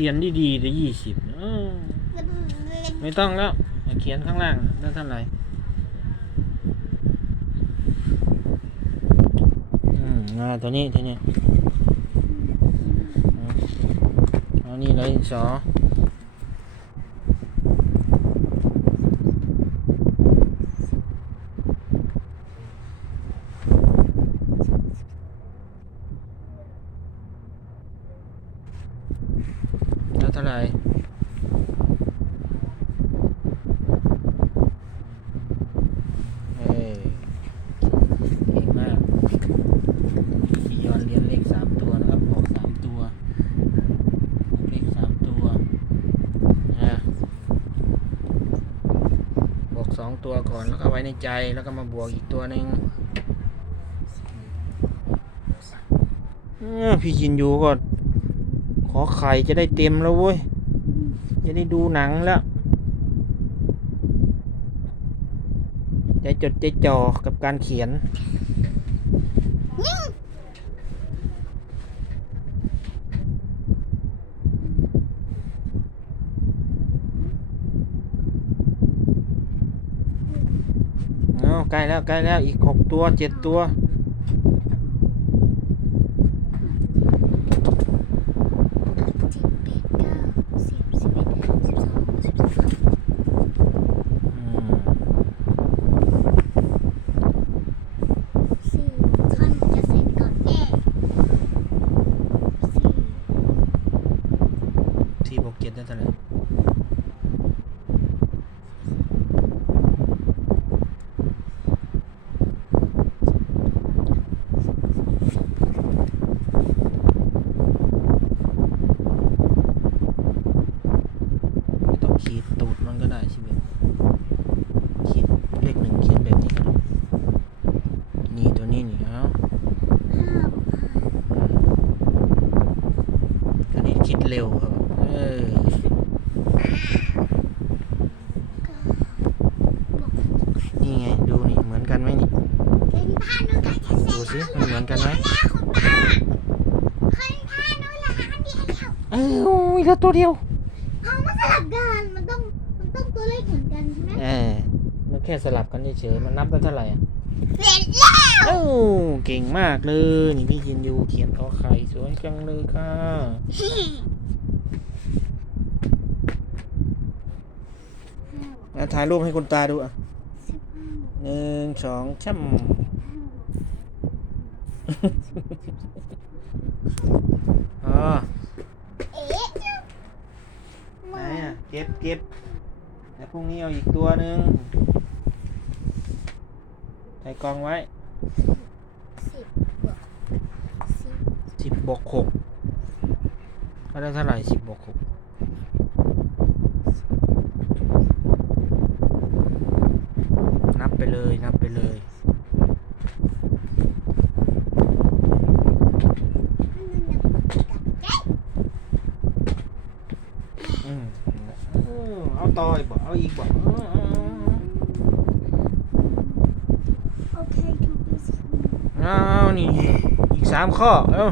ขียนดีๆได้ยี่สิบไม่ต้องแล้วเขียนข้างล่างได้เท่าไหร่อืมอ่าตัวนี้ตัวนี้อาเอานี่เลยสอ ท่าไหร่เอ้ยเก่งมากจียอนเรียนเลขสามตัวนะครับออกสามตัวเลขสามตัวนะบวกสองตัวก่อนแล้วก็ไว้ในใจแล้วก็มาบวกอีกตัวหนึ่งพี่ชินยูก็ ขอไข่จะได้เต็มแล้วเว้ย จะได้ดูหนังแล้วใจจดใจจ่อกับการเขียน เอาใกล้แล้วใกล้แล้วอีกหกตัวเจ็ดตัว อืม สี่ท่อนจะเสร็จก่อนแน่ สี่สี่บวกเจ็ดได้เท่าไหร่ไม่ต้องขีดตูดมันก็ได้ใช่ไหมขีดเลขหนึ่งเขียนแบบนี้ก็ได้นี่ตัวนี้นี่เอาห้าบวกห้าตัวนี้คิดเร็วครับเออนี่ไงดูนี่เหมือนกันไหมนี่เป็นผ้าโน้ตจะเสร็จดูสิมันเหมือนกันไหมแล้วคุณป้าขึ้นผ้าโน้ตละอันเดียวเอ้ยแล้วตัวเดียวเอามาสลับกันมันต้องมันต้องตัวเลขเหมือนกันใช่ไหมเออมันแค่สลับกันเฉยๆมันนับได้เท่าไหร่อะเสร็จแล้วเอ้าเก่งมากเลย นี่พี่ยินยูเขียนขอไข่สวยจังเลยค่ะ อะถ่ายรูปให้คุณตาดูอะสิบห้าบวกหนึ่งสองช่ำอ๋อเอ๊ะไหนอะเก็บเก็บแล้วพรุ่งนี้เอาอีกตัวหนึ่งใส่กล่องไว้สิบบวกสิบสิบบวกหกก็ได้เท่าไหร่สิบบวกหกนับ ไปเลยนับไปเลยอืมเออเอาต่ออีกบ่เอาอีกบ่เออเออเออโอเคทูอีสเอานี่ อีกสามข้อ เอ้า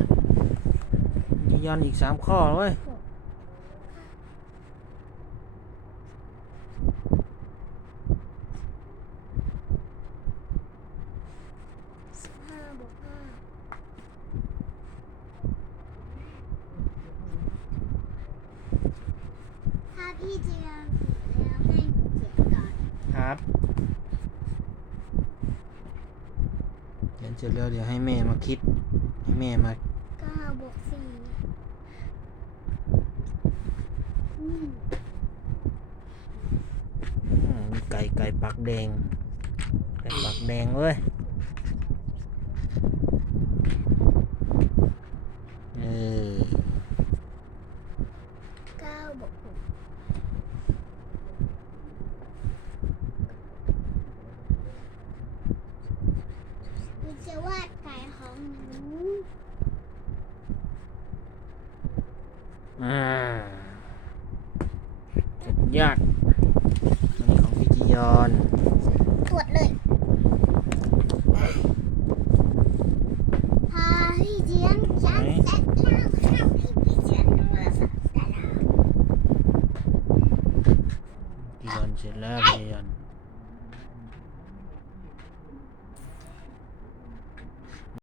ยืนยันอีกสามข้อเว้ย สิบห้าบวกห้าถ้า พี่เจียมแล้วให้หนูเขียนก่อนครับเขียนเสร็จแล้วเดี๋ยวให้แม่มาคิด ให้แม่มาเก้าบวกสี่อืมอืมมีไก่ไก่ปักแดง ไก่ปักแดงเว้ยเออเก้าบวกหกหนูจะวาดไก่ของหนู อ่าสุดยอดอันนี้ของพี่จียอน